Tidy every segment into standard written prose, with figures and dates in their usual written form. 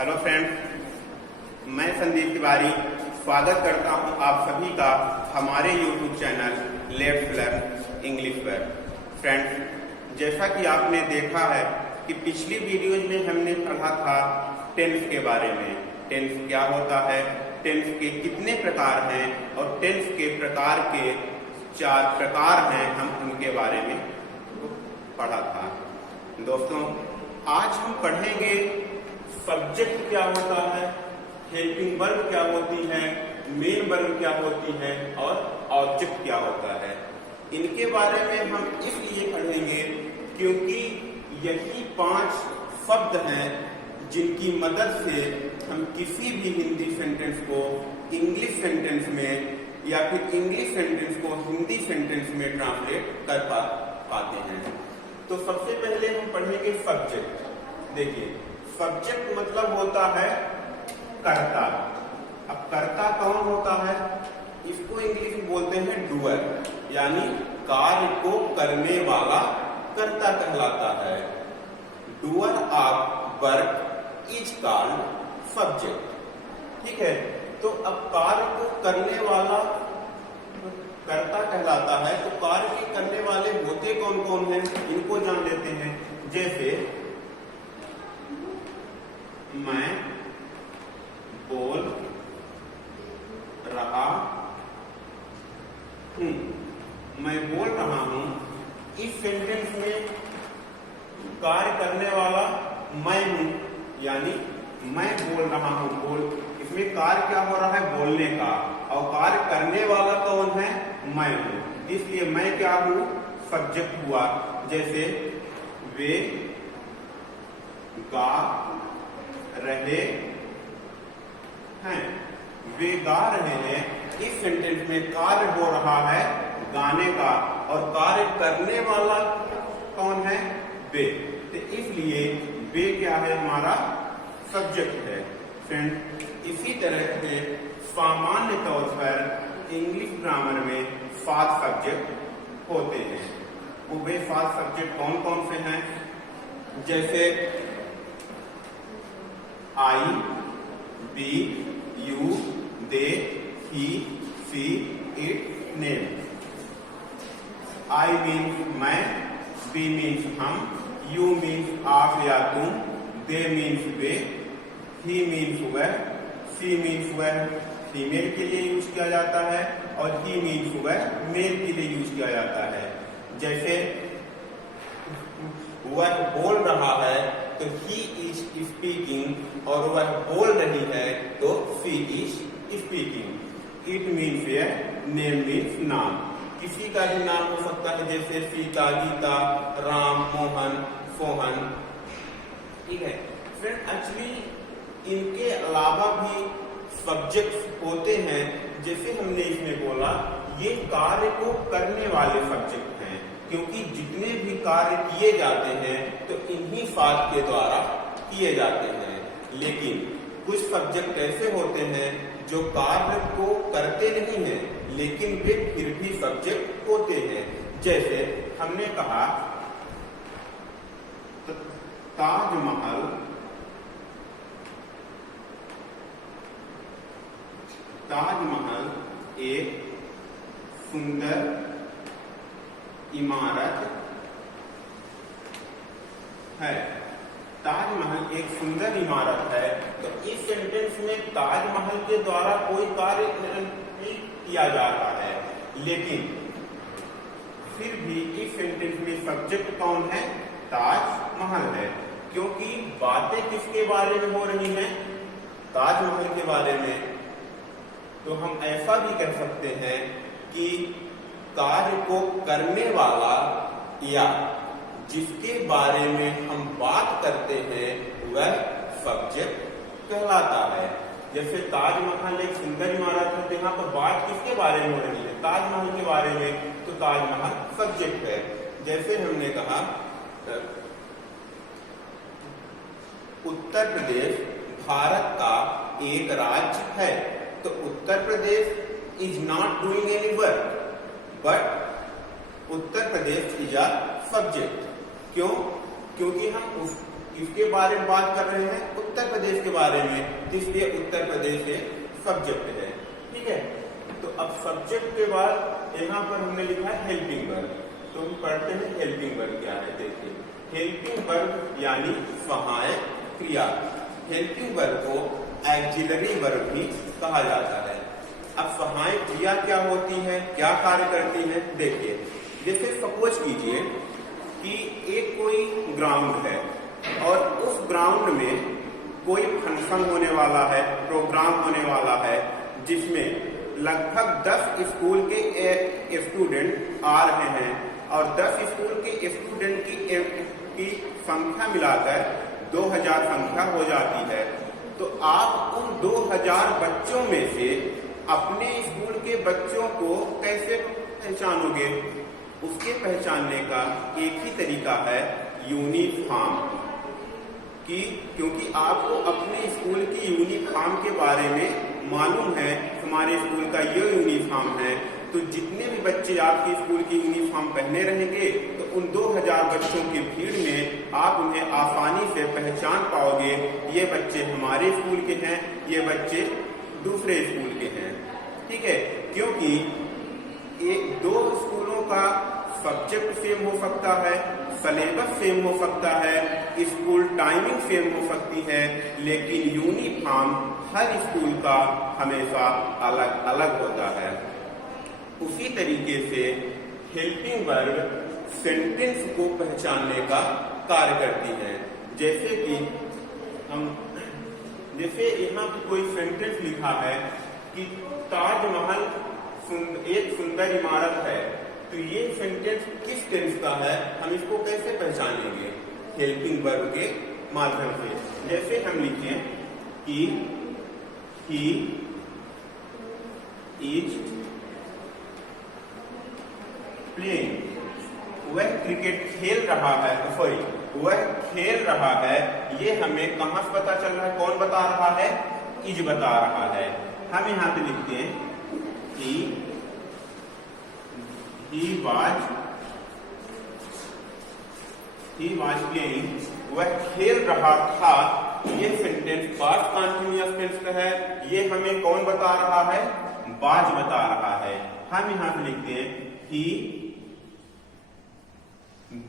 Hello friends, मैं संदीप तिवारी स्वागत करता हूं आप सभी का हमारे YouTube channel let's learn English पर। फ्रेंड्स, जैसा कि आपने देखा है कि पिछली वीडियोज में हमने पढ़ा था टेंस के बारे में। टेंस क्या होता है, टेंस के कितने प्रकार हैं और टेंस के प्रकार के 4 प्रकार हैं, हम उनके बारे में पढ़ा था। दोस्तों, आज हम पढ़ेंगे सब्जेक्ट क्या होता है, हेल्पिंग वर्ब क्या होती है, मेन वर्ब क्या होती है और ऑब्जेक्ट क्या होता है। इनके बारे में हम इसलिए पढ़ेंगे क्योंकि यही 5 शब्द हैं जिनकी मदद से हम किसी भी हिंदी सेंटेंस को इंग्लिश सेंटेंस में या फिर इंग्लिश सेंटेंस को हिंदी सेंटेंस में ट्रांसलेट कर पाते हैं। तो सबसे पहले हम पढ़ेंगे सब्जेक्ट। देखिए, सब्जेक्ट मतलब होता है कर्ता। अब कर्ता कौन होता है? इसको इंग्लिश में बोलते हैं डूअर, यानी कार्य को करने वाला कर्ता कहलाता है। Doer of work is called subject. ठीक है, तो अब कार्य को करने वाला कर्ता कहलाता है। तो कार्य के करने वाले होते कौन कौन हैं, इनको जान लेते हैं। जैसे मैं बोल रहा हूं, मैं बोल रहा हूं, इस सेंटेंस में कार्य करने वाला मैं हूं, यानी मैं बोल रहा हूं। इसमें कार्य क्या हो रहा है? बोलने का। और कार्य करने वाला कौन है? मैं हूं। इसलिए मैं क्या हूं? सब्जेक्ट हुआ। जैसे वे गा रहे हैं, वे गा रहे हैं। इस सेंटेंस में कार्य हो रहा है गाने का और कार्य करने वाला कौन है? वे। तो इसलिए वे क्या है? हमारा सब्जेक्ट है। फ्रेंड, इसी तरह से सामान्य तौर पर इंग्लिश ग्रामर में 7 सब्जेक्ट होते हैं। वो वे 7 सब्जेक्ट कौन कौन से हैं? जैसे I, we, you, they, he, she, it, name. I means मैं, बी मीन्स हम, यू मीन्स आप या तुम, दे मीन्स वे, ही मीन्स वह, सी मीन्स वह फीमेल के लिए यूज किया जाता है और ही मीन्स वह मेल के लिए यूज किया जाता है। जैसे वह बोल रहा है तो ही इज स्पीकिंग, और वह बोल रही है तो she is speaking. It means ये, नेम मीन्स नाम। किसी का भी नाम हो सकता है, जैसे सीता, गीता, राम, मोहन, सोहन। ठीक है फ्रेंड, एक्चुअली इनके अलावा भी सब्जेक्ट होते हैं। जैसे हमने इसमें बोला, ये कार्य को करने वाले सब्जेक्ट हैं, क्योंकि जितने भी कार्य किए जाते हैं तो इन्हीं 7 के द्वारा किए जाते हैं। लेकिन कुछ सब्जेक्ट ऐसे होते हैं जो कार्य को करते नहीं हैं, लेकिन वे फिर भी सब्जेक्ट होते हैं। जैसे हमने कहा ताजमहल एक सुंदर इमारत है। ताजमहल एक सुंदर इमारत है। तो इस सेंटेंस में ताजमहल के द्वारा कोई कार्य नहीं किया जा रहा है, लेकिन फिर भी इस सेंटेंस में सब्जेक्ट कौन है? ताजमहल है, क्योंकि बातें किसके बारे में हो रही हैं? ताजमहल के बारे में। तो हम ऐसा भी कह सकते हैं कि कार्य को करने वाला या जिसके बारे में हम बात करते हैं वह सब्जेक्ट कहलाता है। जैसे ताजमहल एक सुंदर इमारत है, तो यहाँ पर बात किसके बारे में हो रही है? ताजमहल के बारे में, तो ताजमहल सब्जेक्ट है। जैसे हमने कहा उत्तर प्रदेश भारत का एक राज्य है, तो Uttar Pradesh is not doing any work, but Uttar Pradesh is a subject. क्यों? क्योंकि हम किसके बारे में बात कर रहे हैं? उत्तर प्रदेश के बारे में, इसलिए उत्तर प्रदेश एक सब्जेक्ट है। ठीक है, तो अब सब्जेक्ट के बाद यहाँ पर हमने लिखा है हेल्पिंग वर्ब। तो हम पढ़ते हैं हेल्पिंग वर्ब क्या है। देखिए, हेल्पिंग वर्ब यानी सहायक क्रिया। हेल्पिंग वर्ब को एक्सिलरी वर्ब भी कहा जाता है। अब सहायक क्रिया क्या होती है, क्या कार्य करती है? देखिए, जैसे सपोज कीजिए कि एक कोई ग्राउंड है और उस ग्राउंड में कोई फंक्शन होने वाला है, प्रोग्राम होने वाला है, जिसमें लगभग 10 स्कूल के स्टूडेंट आ रहे हैं और 10 स्कूल के स्टूडेंट की संख्या मिलाकर 2000 संख्या हो जाती है। तो आप उन 2000 बच्चों में से अपने स्कूल के बच्चों को कैसे पहचानोगे? उसके पहचानने का एक ही तरीका है यूनिफॉर्म, क्योंकि आपको अपने स्कूल की यूनिफॉर्म के बारे में मालूम है, हमारे स्कूल का ये यूनिफॉर्म है। तो जितने भी बच्चे आपके स्कूल की यूनिफॉर्म पहने रहेंगे तो उन 2000 बच्चों की भीड़ में आप उन्हें आसानी से पहचान पाओगे, ये बच्चे हमारे स्कूल के हैं, ये बच्चे दूसरे स्कूल के हैं। ठीक है, क्योंकि एक दो स्कूलों का सब्जेक्ट सेम हो सकता है, सिलेबस सेम हो सकता है, स्कूल टाइमिंग सेम हो सकती है, लेकिन यूनिफॉर्म हर स्कूल का हमेशा अलग अलग होता है। उसी तरीके से हेल्पिंग वर्ब सेंटेंस को पहचानने का कार्य करती है। जैसे कि यहाँ कोई सेंटेंस लिखा है कि ताजमहल एक सुंदर इमारत है, तो ये सेंटेंस किस टेंस का है, हम इसको कैसे पहचानेंगे? हेल्पिंग वर्ब के माध्यम से। जैसे हम लिखें कि he is playing, वह क्रिकेट खेल रहा है, वह खेल रहा है, ये हमें कहां से पता चल रहा है? कौन बता रहा है? इज बता रहा है। हम यहां पे लिखते हैं कि he was playing, वह खेल रहा था, ये सेंटेंस पास्ट कंटीन्यूअस टेंस का है। ये हमें कौन बता रहा है? वाज बता रहा है। हम यहां पे लिखते हैं he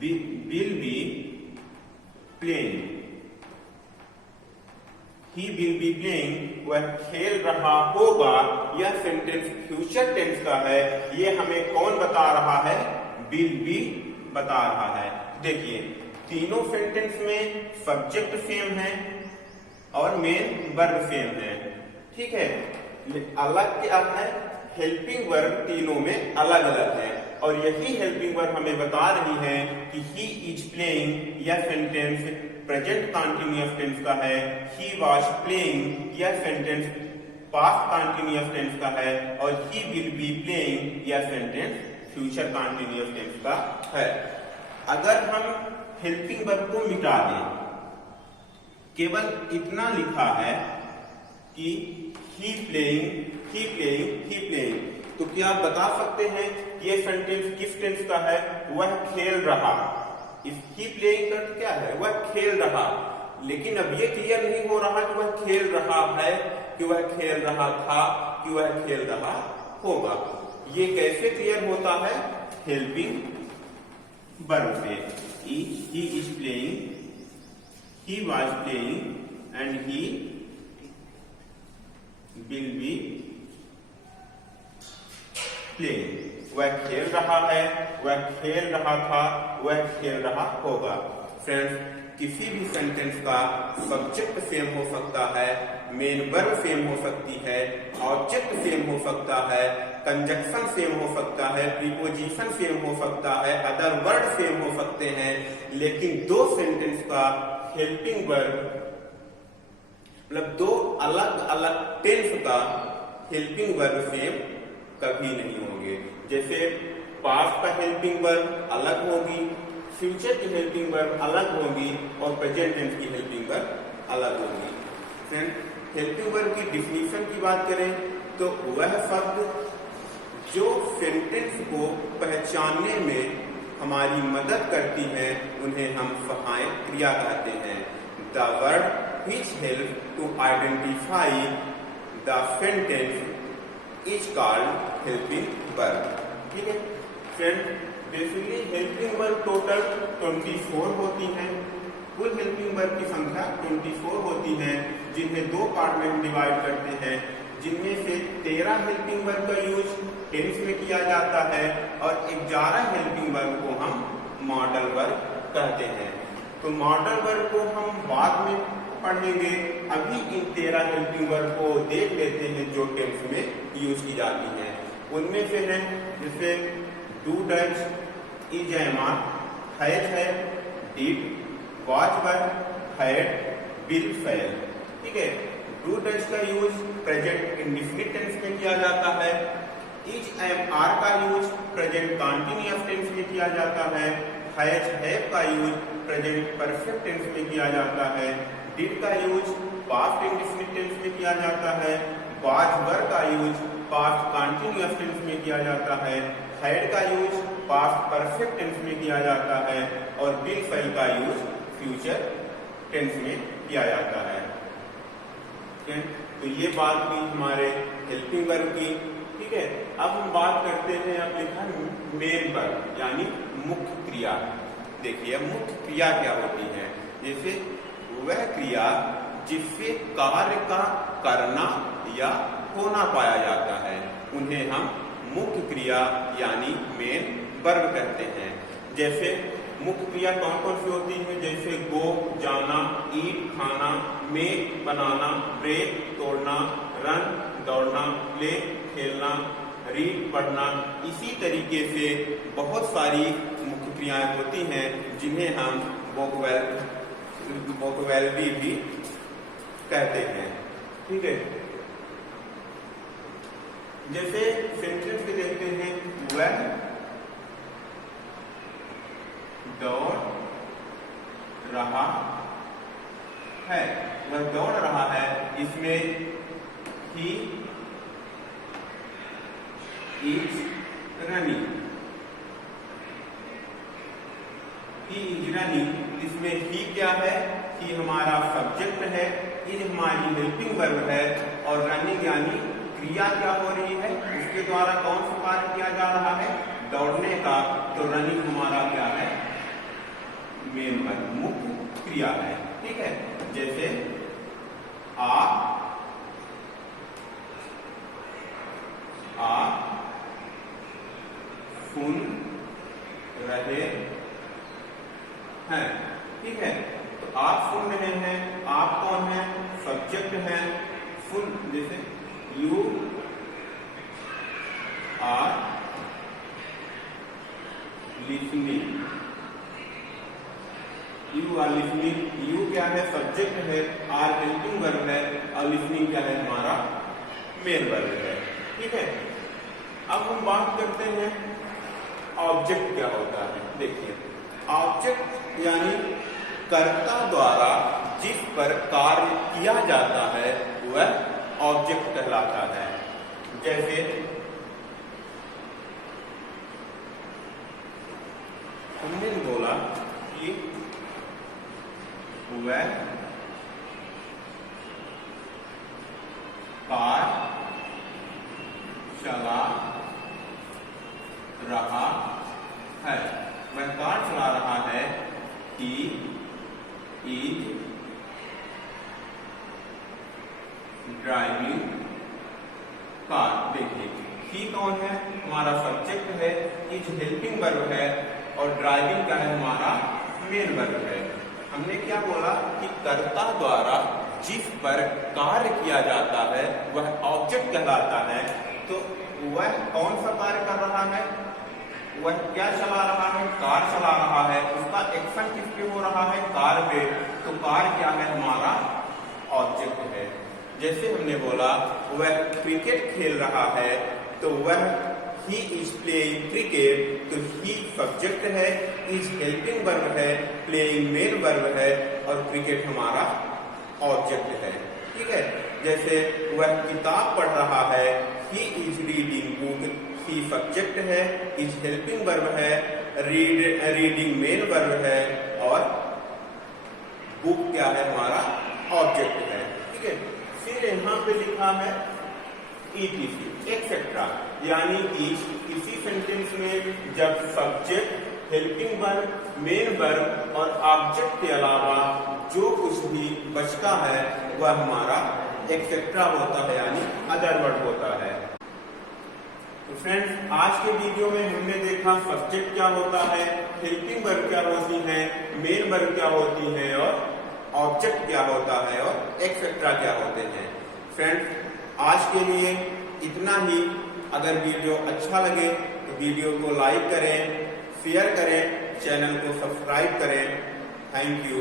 will be playing, he will be playing, वह खेल रहा होगा, यह सेंटेंस फ्यूचर टेंस का है। ये हमें कौन बता रहा है? will be बता रहा है। देखिए, तीनों सेंटेंस में सब्जेक्ट सेम है और मेन वर्ब सेम है। ठीक है, अलग क्या है? हेल्पिंग वर्ब तीनों में अलग अलग है, और यही हेल्पिंग वर्ब हमें बता रही है कि ही इज प्लेइंग, यह सेंटेंस प्रेजेंट कंटीन्यूअस टेंस का है। ही वाज प्लेइंग, यह सेंटेंस पास्ट कंटीन्यूअस टेंस का है, और ही विल बी प्लेइंग, यह सेंटेंस फ्यूचर कंटीन्यूअस टेंस का है। अगर हम हेल्पिंग वर्ब को मिटा दें, केवल इतना लिखा है कि ही प्लेइंग, तो क्या आप बता सकते हैं कि ये सेंटेंस किस टेंस का है? वह खेल रहा। इस ही प्लेइंग का क्या है? वह खेल रहा। लेकिन अब ये क्लियर नहीं हो रहा कि वह खेल रहा है, कि वह खेल रहा था, कि वह खेल रहा होगा। ये कैसे क्लियर होता है? हेल्पिंग वर्ब से। he is playing, he was playing, and he will be playing. वह खेल रहा है, वह खेल रहा था, वह खेल रहा होगा। फ्रेंड्स, किसी भी सेंटेंस का सब्जेक्ट सेम हो सकता है, मेन वर्ब सेम हो सकती है, ऑब्जेक्ट सेम हो सकता है, कंजक्शन सेम हो सकता है, प्रीपोजिशन सेम हो सकता है, अदर वर्ड सेम हो सकते हैं, लेकिन दो सेंटेंस का हेल्पिंग वर्ब मतलब दो अलग अलग टेंस का हेल्पिंग वर्ब सेम कभी नहीं होंगे। जैसे पास्ट का हेल्पिंग वर्ब अलग होगी, फ्यूचर की हेल्पिंग वर्ब अलग होगी, और प्रेजेंट टेंस की हेल्पिंग वर्ब अलग होगी। फ्रेंड, हेल्पिंग वर्ब की डिफिनीशन की बात करें तो वह शब्द जो सेंटेंस को पहचानने में हमारी मदद करती हैं, उन्हें हम सहायक क्रिया कहते हैं। The word which help to identify the sentence is called helping verb। ठीक है friend, basically helping verb total 24 होती हैं। कुल हेल्पिंग वर्ब की संख्या 24 होती है, जिन्हें दो पार्ट में हम डिवाइड करते हैं, जिनमें से 13 हेल्पिंग वर्ब का यूज टेंस में किया जाता है और 11 हेल्पिंग वर्ब को हम मॉडल वर्ब कहते हैं। तो मॉडल वर्ब को हम बाद में पढ़ेंगे, अभी इन 13 हेल्पिंग वर्ब को देख लेते हैं जो टेंस में यूज की जाती हैं। उनमें से हैं जैसे डू डच, इज एमार, है, did, watch were, had, will fail. ठीक है, डू डच का यूज प्रेजेंट इंडेफिनिट टेंस में किया जाता है। इज एम आर का यूज प्रेजेंट कंटीन्यूअस टेंस में किया जाता है। हैव का यूज प्रेजेंट परफेक्ट टेंस में किया जाता है। डिड का यूज पास्ट इंडेफिनिट टेंस में किया जाता है। वॉच वर का यूज पास्ट कंटीन्यूअस टेंस में किया जाता है। हैड का यूज पास्ट परफेक्ट टेंस में किया जाता है और विल फेल का यूज फ्यूचर टेंस में किया जाता है। तो ये बात हुई हमारे हेल्पिंग वर्ब की। ठीक है, अब हम बात करते हैं अब लिखा मेन वर्ब यानी मुख्य क्रिया। देखिए मुख्य क्रिया क्या होती है, जैसे वह क्रिया जिससे कार्य का करना या होना पाया जाता है, उन्हें हम मुख्य क्रिया यानी मेन वर्ब कहते हैं। जैसे मुख्य क्रिया कौन कौन सी होती है, जैसे गो जाना, ईट खाना, मेक बनाना, ब्रेक तोड़ना, रन दौड़ना, प्ले खेलना, रीड पढ़ना। इसी तरीके से बहुत सारी मुख्य क्रियाएं होती हैं जिन्हें हम वोकैबुलरी भी कहते हैं। ठीक है, जैसे सेंटेंस में देखते हैं वह दौड़ रहा है, वह दौड़ रहा है, इसमें he is running, he is running. इसमें ही क्या है, ही हमारा सब्जेक्ट है, इज हमारी हेल्पिंग वर्ब है और रनिंग यानी क्रिया क्या हो रही है, उसके द्वारा कौन सा कार्य किया जा रहा है, दौड़ने का। तो रनिंग हमारा क्या है, मेन वर्ब मुख्य क्रिया है। ठीक है, जैसे आप सुन रहे हैं। ठीक है, तो आप सुन रहे हैं, आप कौन है, सब्जेक्ट है। सुन जैसे you are listening, you are listening, you क्या है, सब्जेक्ट है, आर हेल्पिंग वर्ब है और लिसनिंग क्या है, हमारा मेन वर्ब है। ठीक है, अब हम बात करते हैं ऑब्जेक्ट क्या होता है। देखिए ऑब्जेक्ट यानी कर्ता द्वारा जिस पर कार्य किया जाता है वह ऑब्जेक्ट कहलाता है। जैसे हमने बोला कि वह कार चला रहा है, वह कार चला रहा है। He is driving car. देखिए ही कौन है, हमारा सब्जेक्ट है, इज हेल्पिंग वर्ब है और ड्राइविंग का है हमारा मेन वर्ब है। हमने क्या बोला कि कर्ता द्वारा जिस पर कार्य किया जाता है वह ऑब्जेक्ट कहलाता है। तो वह कौन सा कार्य कर रहा है, वह क्या चला रहा है, कार चला रहा है, उसका एक्शन किस पे हो रहा है, कार पे। तो कार क्या है, हमारा ऑब्जेक्ट है। जैसे हमने बोला वह क्रिकेट खेल रहा है, तो वह ही इज प्लेइंग क्रिकेट, तो ही सब्जेक्ट है, इज हेल्पिंग वर्ब है, प्लेइंग मेन वर्ब है और क्रिकेट हमारा ऑब्जेक्ट है। ठीक है, जैसे वह किताब पढ़ रहा है, he is reading book, he subject है, इज हेल्पिंग वर्ब है, रीडिंग मेन वर्ब है और बुक क्या है, हमारा ऑब्जेक्ट है। ठीक है, फिर यहाँ पे लिखा है ETC एक्सेट्रा, यानी कि किसी सेंटेंस में जब subject, helping verb, main verb और ऑब्जेक्ट के अलावा जो कुछ भी बचता है वह हमारा एक्सेट्रा होता है, यानी अदर वर्ड होता है। तो फ्रेंड्स, आज के वीडियो में हमने देखा सब्जेक्ट क्या होता है, हेल्पिंग वर्ब क्या होती है, मेन वर्ब क्या होती है और ऑब्जेक्ट क्या होता है और एक्सेट्रा क्या होते हैं। फ्रेंड्स, आज के लिए इतना ही। अगर वीडियो अच्छा लगे तो वीडियो को लाइक करें, शेयर करें, चैनल को सब्सक्राइब करें। Thank you.